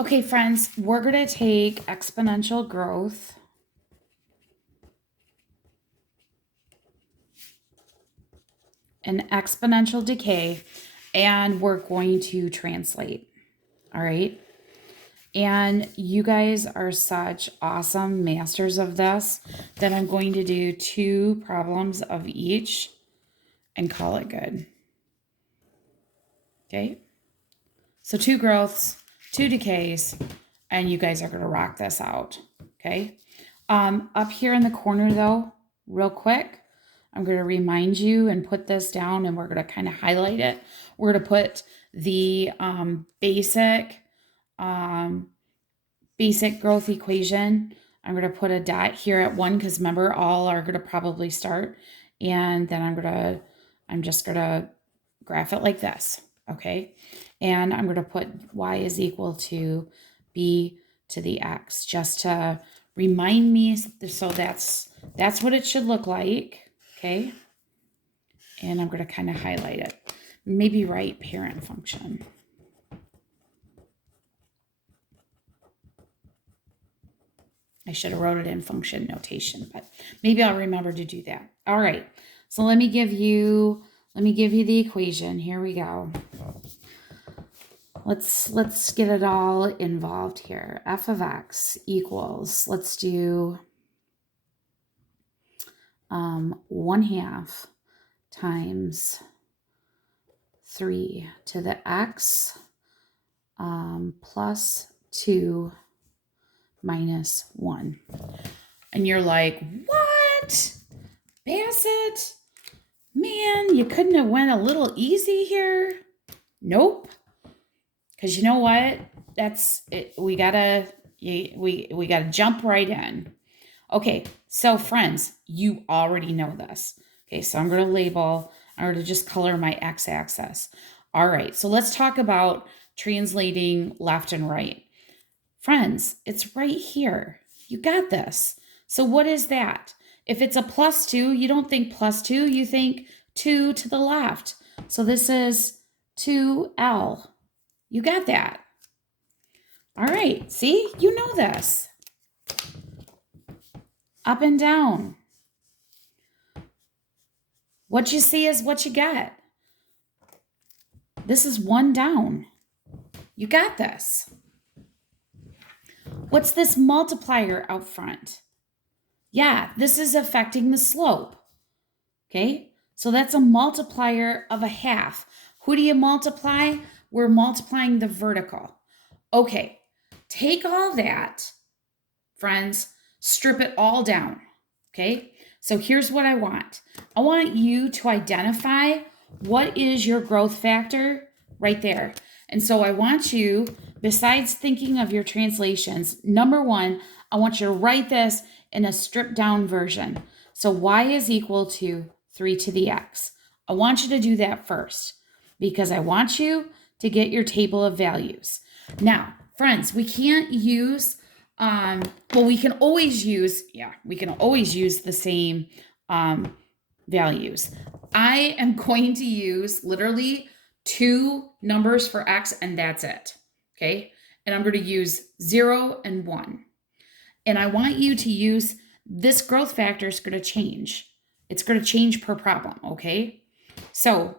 Okay, friends, we're going to take exponential growth and exponential decay, and we're going to translate. All right. And you guys are such awesome masters of this that I'm going to do 2 problems of each and call it good. Okay. So 2 growths, 2 decays, and you guys are going to rock this out. Okay. Up here in the corner though, real quick, I'm going to remind you and put this down, and we're going to kind of highlight it. We're going to put the basic growth equation. I'm going to put a dot here at 1 because remember, all are going to probably start. And then I'm just going to graph it like this. Okay. And I'm going to put y is equal to b to the x just to remind me. So that's what it should look like. Okay. And I'm going to kind of highlight it. Maybe write parent function. I should have wrote it in function notation, but maybe I'll remember to do that. All right. So let me give you the equation. Here we go. Let's get it all involved here. F of x equals, let's do 1/2 times 3 to the x plus 2 minus 1. And you're like, what? Bassett? Man, you couldn't have went a little easy here? Nope. Because you know what? That's it. We gotta jump right in. Okay, so friends, you already know this. Okay, so I'm going to just color my x-axis. All right, so let's talk about translating left and right. Friends, it's right here. You got this. So what is that? If it's a +2, you don't think +2, you think 2 to the left. So this is 2L. You got that. All right, see? You know this. Up and down. What you see is what you get. This is 1 down. You got this. What's this multiplier out front? Yeah, this is affecting the slope. Okay, so that's a multiplier of 1/2. Who do you multiply? We're multiplying the vertical. Okay, take all that, friends, strip it all down. Okay, so here's what I want. I want you to identify what is your growth factor right there. And so I want you, besides thinking of your translations, number 1, I want you to write this in a stripped down version. So y is equal to 3 to the x. I want you to do that first because I want you to get your table of values. Now, friends, we can't use, we can always use the same values. I am going to use literally 2 numbers for x, and that's it. Okay. And I'm going to use 0 and 1. And I want you to use this growth factor is going to change. It's going to change per problem. Okay. So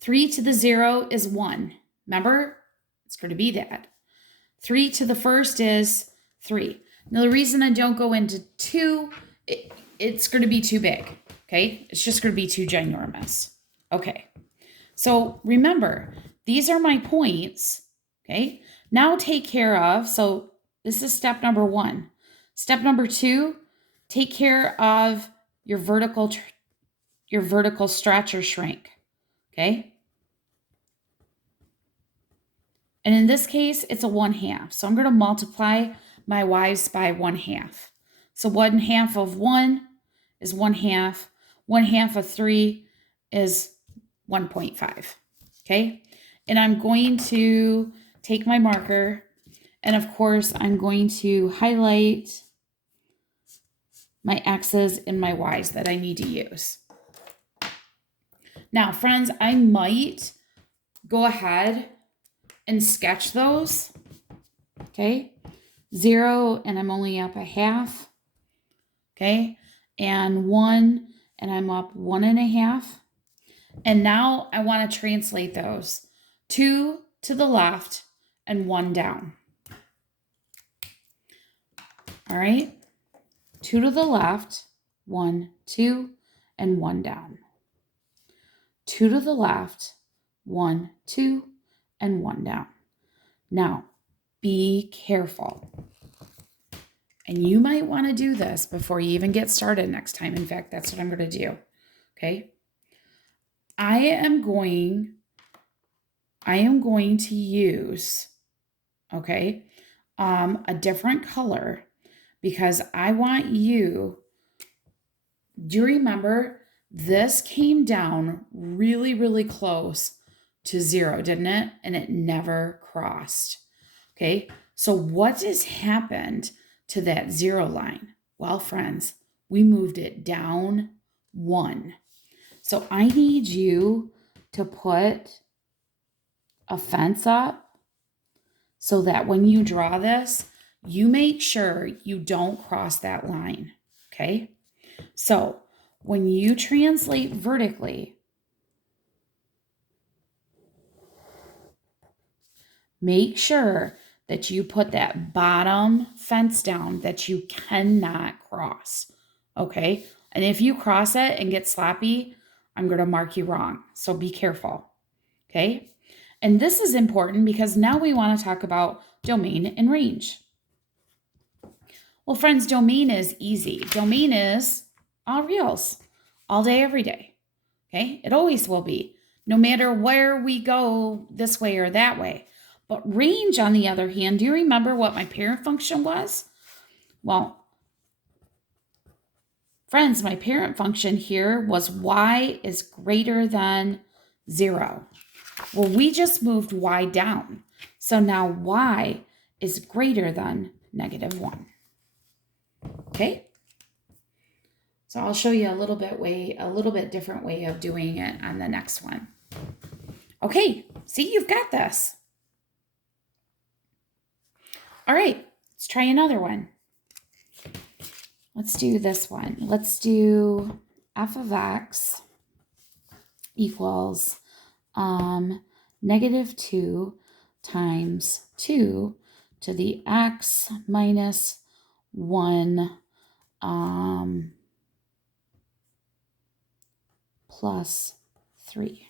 3 to the 0 is 1. Remember, it's going to be that. 3 to the first is 3. Now, the reason I don't go into 2, it's going to be too big. Okay. It's just going to be too ginormous. Okay. So remember, these are my points. Okay. Now take care of, so this is step number 1. Step number 2, take care of your vertical stretch or shrink. Okay. And in this case, it's a 1/2. So I'm going to multiply my y's by 1/2. So 1/2 of 1 is 1/2. 1/2 of 3 is 1.5. Okay. And I'm going to take my marker, and of course, I'm going to highlight my x's and my y's that I need to use. Now, friends, I might go ahead and sketch those. Okay. 0, and I'm only up a half. Okay. And 1, and I'm up 1.5. And now I want to translate those. 2 to the left and 1 down. All right. 2 to the left, 1, 2, and 1 down. 2 to the left, 1, 2, and 1 down. Now, be careful. And you might want to do this before you even get started next time. In fact, that's what I'm going to do. Okay. I am going to use, okay, a different color because I want you, do you remember this came down really, really close to 0, didn't it? And it never crossed. Okay. So what has happened to that 0 line? Well, friends, we moved it down 1. So I need you to put a fence up so that when you draw this, you make sure you don't cross that line. Okay. So when you translate vertically, make sure that you put that bottom fence down that you cannot cross. Okay. And if you cross it and get sloppy, I'm going to mark you wrong. So be careful. Okay. And this is important because now we want to talk about domain and range. Well, friends, domain is easy. Domain is all reals, all day, every day. Okay. It always will be, no matter where we go this way or that way. But range, on the other hand, do you remember what my parent function was? Well, friends, my parent function here was y is greater than 0. Well, we just moved y down. So now y is greater than -1. Okay? So I'll show you a little bit different way of doing it on the next one. Okay, see, you've got this. All right, let's try another one. Let's do this one. Let's do f of x equals -2 times 2 to the x minus 1 plus 3.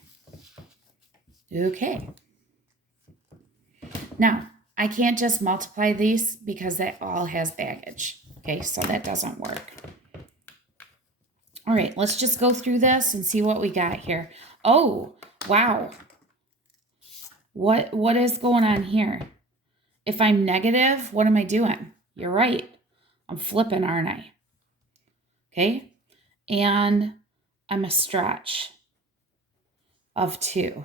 Okay. Now, I can't just multiply these because that all has baggage. Okay, so that doesn't work. All right, let's just go through this and see what we got here. Oh, wow. What is going on here? If I'm negative, what am I doing? You're right. I'm flipping, aren't I? Okay, and I'm a stretch of 2.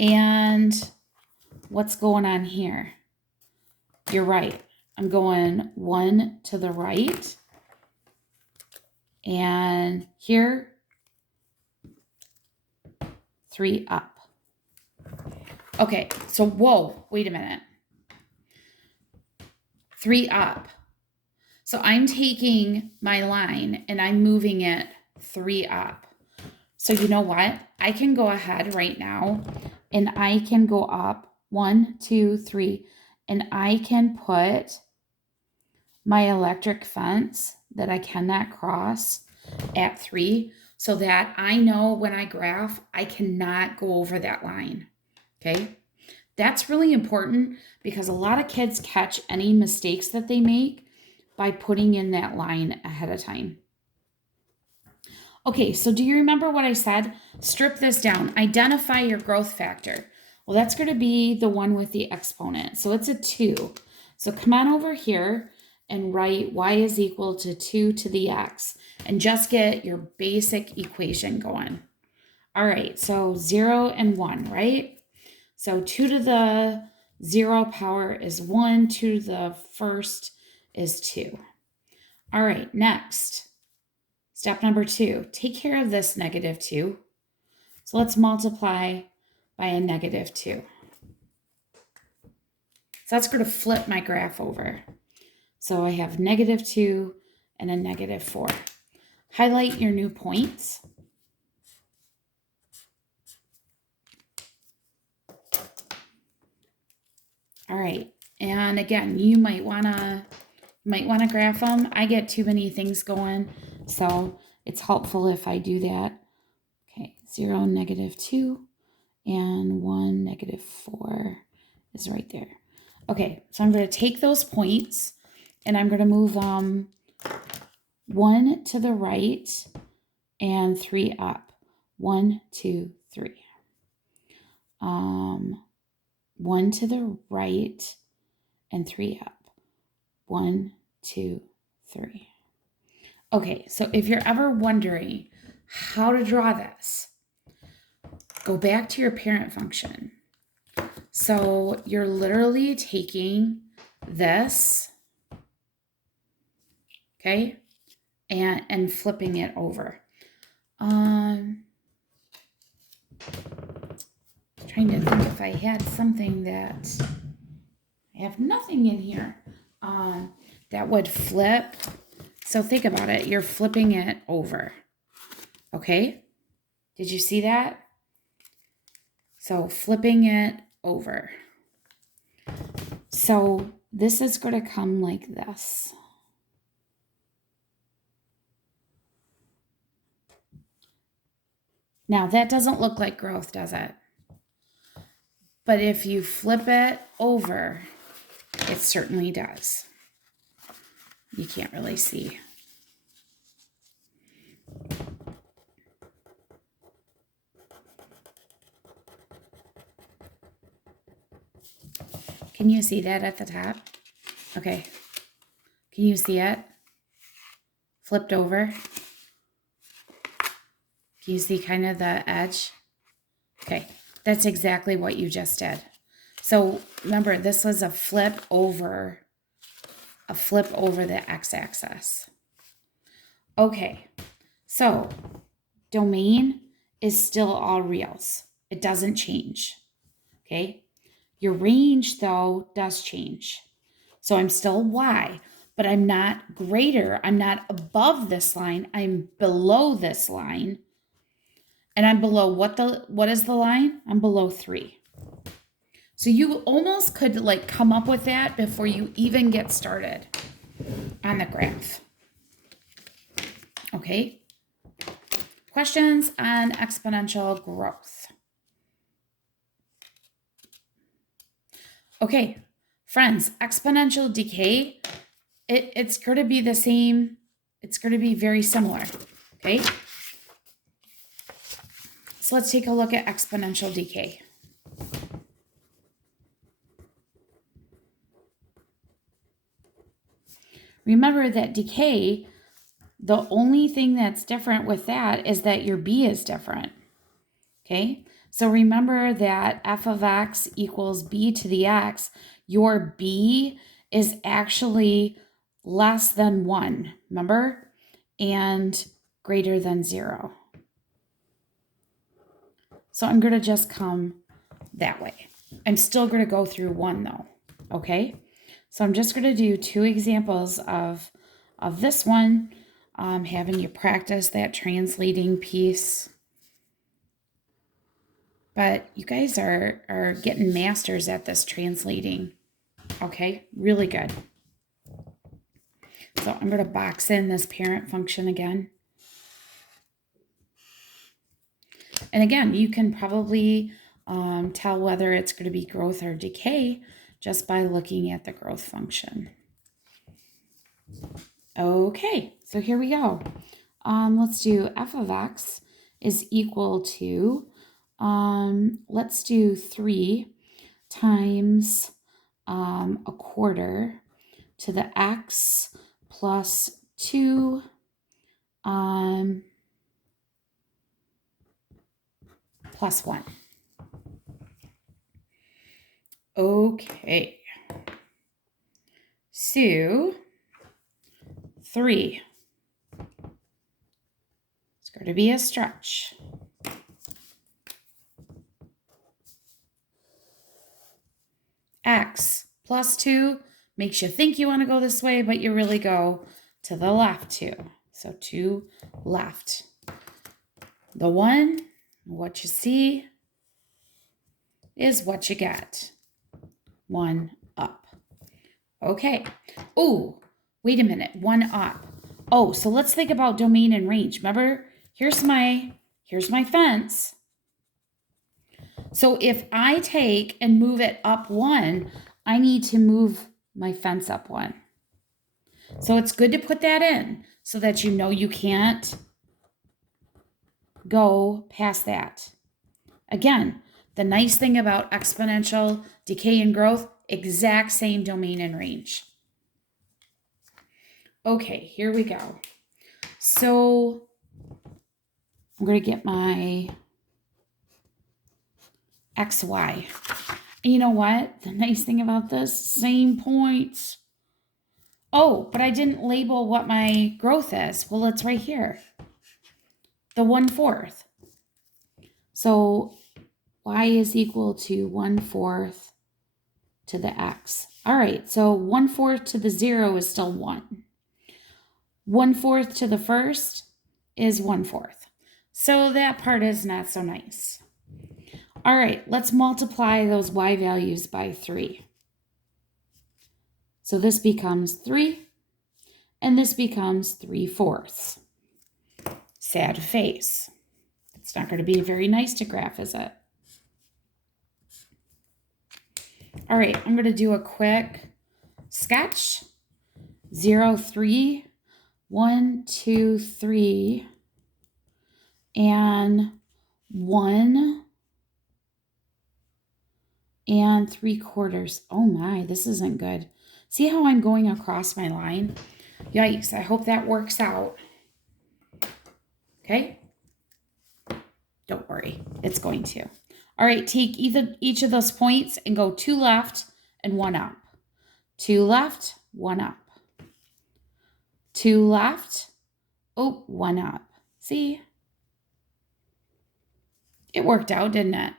And what's going on here? You're right. I'm going 1 to the right. And here, 3 up. Okay, so whoa, wait a minute. 3 up. So I'm taking my line and I'm moving it 3 up. So you know what? I can go ahead right now and I can go up 1, 2, 3, and I can put my electric fence that I cannot cross at 3 so that I know when I graph, I cannot go over that line. Okay? That's really important because a lot of kids catch any mistakes that they make by putting in that line ahead of time. Okay, so do you remember what I said? Strip this down. Identify your growth factor. Well, that's going to be the one with the exponent. So it's a 2. So come on over here and write y is equal to 2 to the x and just get your basic equation going. All right, so 0 and 1, right? So 2 to the 0 power is 1, 2 to the first is 2. All right, next. Step number 2, take care of this -2. So let's multiply by a -2. So that's going to flip my graph over. So I have -2 and a -4. Highlight your new points. All right. And again, you might wanna graph them. I get too many things going, so it's helpful if I do that. Okay, 0, -2, and 1, -4 is right there. Okay, so I'm going to take those points and I'm going to move 1 to the right and 3 up. 1, 2, 3. 1 to the right and 3 up. 1, 2, 3. Okay, so if you're ever wondering how to draw this, go back to your parent function. So you're literally taking this, okay, and flipping it over. Trying to think if I had something that I have nothing in here that would flip. So think about it. You're flipping it over. Okay? Did you see that? So flipping it over. So this is going to come like this. Now that doesn't look like growth, does it? But if you flip it over, it certainly does. You can't really see. Can you see that at the top? Okay. Can you see it? Flipped over. Can you see kind of the edge? Okay. That's exactly what you just did. So remember, this was a flip over the x-axis. Okay. So domain is still all reals. It doesn't change. Okay. Your range, though, does change. So I'm still y, but I'm not greater. I'm not above this line. I'm below this line. And I'm below what is the line? I'm below 3. So you almost could like come up with that before you even get started on the graph. Okay. Questions on exponential growth? Okay, friends, exponential decay, it's going to be the same. It's going to be very similar, okay? So let's take a look at exponential decay. Remember that decay, the only thing that's different with that is that your b is different, okay? So remember that f of x equals b to the x. Your b is actually less than 1, remember? And greater than 0. So I'm going to just come that way. I'm still going to go through 1 though, okay? So I'm just going to do 2 examples of this one, having you practice that translating piece. But you guys are getting masters at this translating, okay? Really good. So I'm going to box in this parent function again. And again, you can probably tell whether it's going to be growth or decay just by looking at the growth function. Okay, so here we go. Let's do f of x is equal to, let's do 3 times a quarter to the x plus 2 plus 1. Okay. So 3. It's going to be a stretch. X plus 2 makes you think you want to go this way, but you really go to the left 2. So 2 left. The 1, what you see is what you get. 1 up. Okay. Oh, wait a minute. 1 up. Oh, so let's think about domain and range. Remember, here's my fence. So if I take and move it up 1, I need to move my fence up 1. So it's good to put that in so that you know you can't go past that. Again, the nice thing about exponential decay and growth, exact same domain and range. Okay, here we go. So I'm going to get my XY. And you know what? The nice thing about this, same points. Oh, but I didn't label what my growth is. Well, it's right here. The 1/4. So y is equal to 1/4 to the x. All right, so 1/4 to the 0 is still 1. 1/4 to the first is 1/4. So that part is not so nice. All right, let's multiply those y values by 3. So this becomes 3, and this becomes 3/4. Sad face. It's not going to be very nice to graph, is it? All right, I'm going to do a quick sketch. 0, 3, 1, 2, 3, and 1 and 3/4. Oh my, this isn't good. See how I'm going across my line? Yikes, I hope that works out. Okay? Don't worry, it's going to. All right, take each of those points and go 2 left and 1 up. 2 left, 1 up. 2 left, oh, 1 up. See? It worked out, didn't it?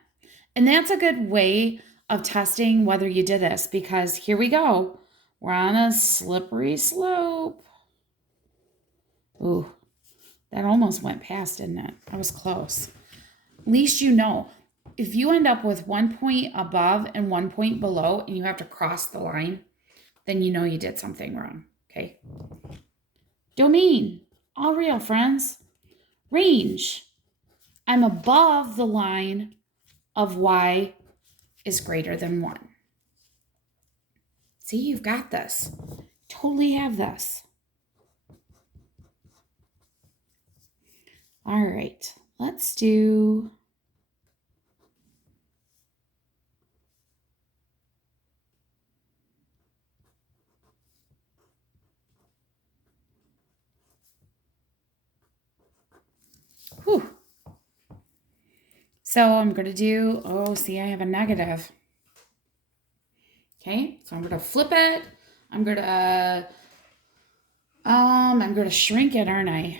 And that's a good way of testing whether you did this, because here we go. We're on a slippery slope. Ooh, that almost went past, didn't it? That was close. At least you know. If you end up with 1 point above and 1 point below and you have to cross the line, then you know you did something wrong, okay? Domain, all real, friends. Range, I'm above the line of y is greater than 1. See, you've got this. Totally have this. All right, let's do... Whew. So I'm going to do, oh, see, I have a negative. Okay, so I'm going to flip it. I'm going to shrink it, aren't I?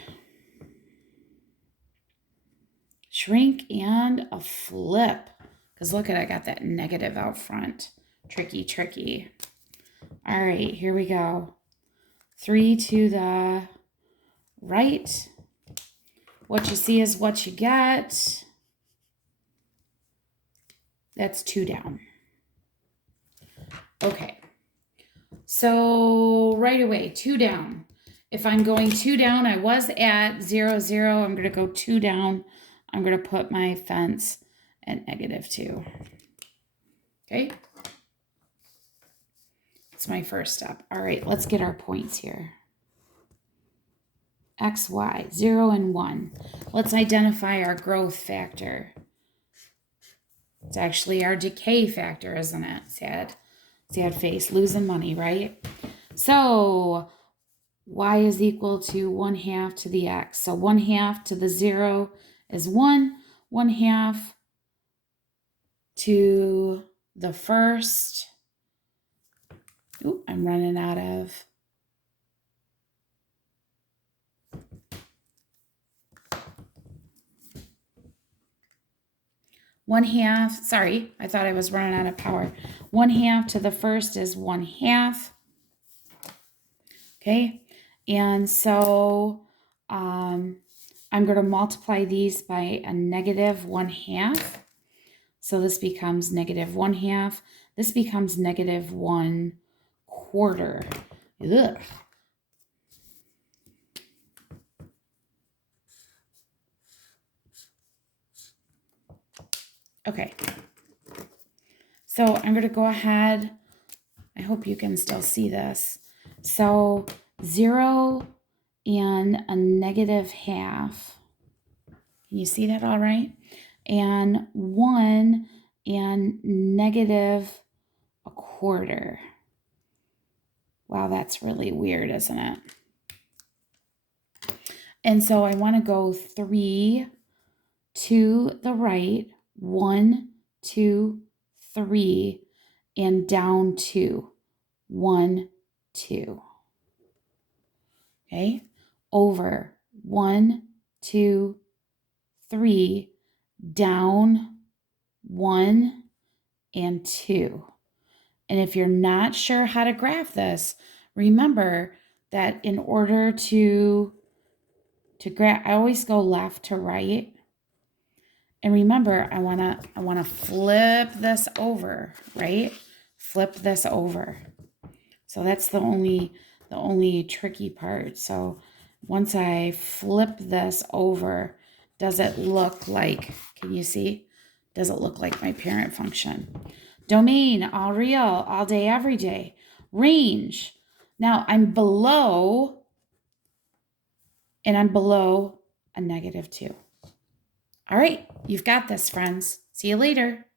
Shrink and a flip. Because look at, I got that negative out front. Tricky, tricky. All right, here we go. 3 to the right. What you see is what you get. That's 2 down. Okay. So right away, 2 down. If I'm going 2 down, I was at 0, 0. I'm going to go 2 down. I'm going to put my fence at -2. Okay. That's my first step. All right, let's get our points here. X, Y, 0 and 1. Let's identify our growth factor. It's actually our decay factor, isn't it? Sad face, losing money, right? So y is equal to 1/2 to the x. So 1/2 to the 0 is 1. 1/2 to the first. Ooh, I'm running out of. 1/2, sorry, I thought I was running out of power. 1/2 to the first is 1/2. Okay, and so I'm going to multiply these by a negative 1/2. So this becomes negative 1/2. This becomes negative 1/4. Ugh. Okay. So I'm going to go ahead. I hope you can still see this. So 0 and a negative 1/2. Can you see that all right? And 1 and negative 1/4. Wow, that's really weird, isn't it? And so I want to go 3 to the right, 1, 2, 3, and down 2, 1, 2. Okay, over 1, 2, 3, down 1 and 2. And if you're not sure how to graph this, remember that in order to graph, I always go left to right. And remember, I wanna flip this over, right? Flip this over. So that's the only tricky part. So once I flip this over, does it look like, can you see? Does it look like my parent function? Domain, all real, all day, every day. Range. Now I'm below, and I'm below a negative 2. All right, you've got this, friends. See you later.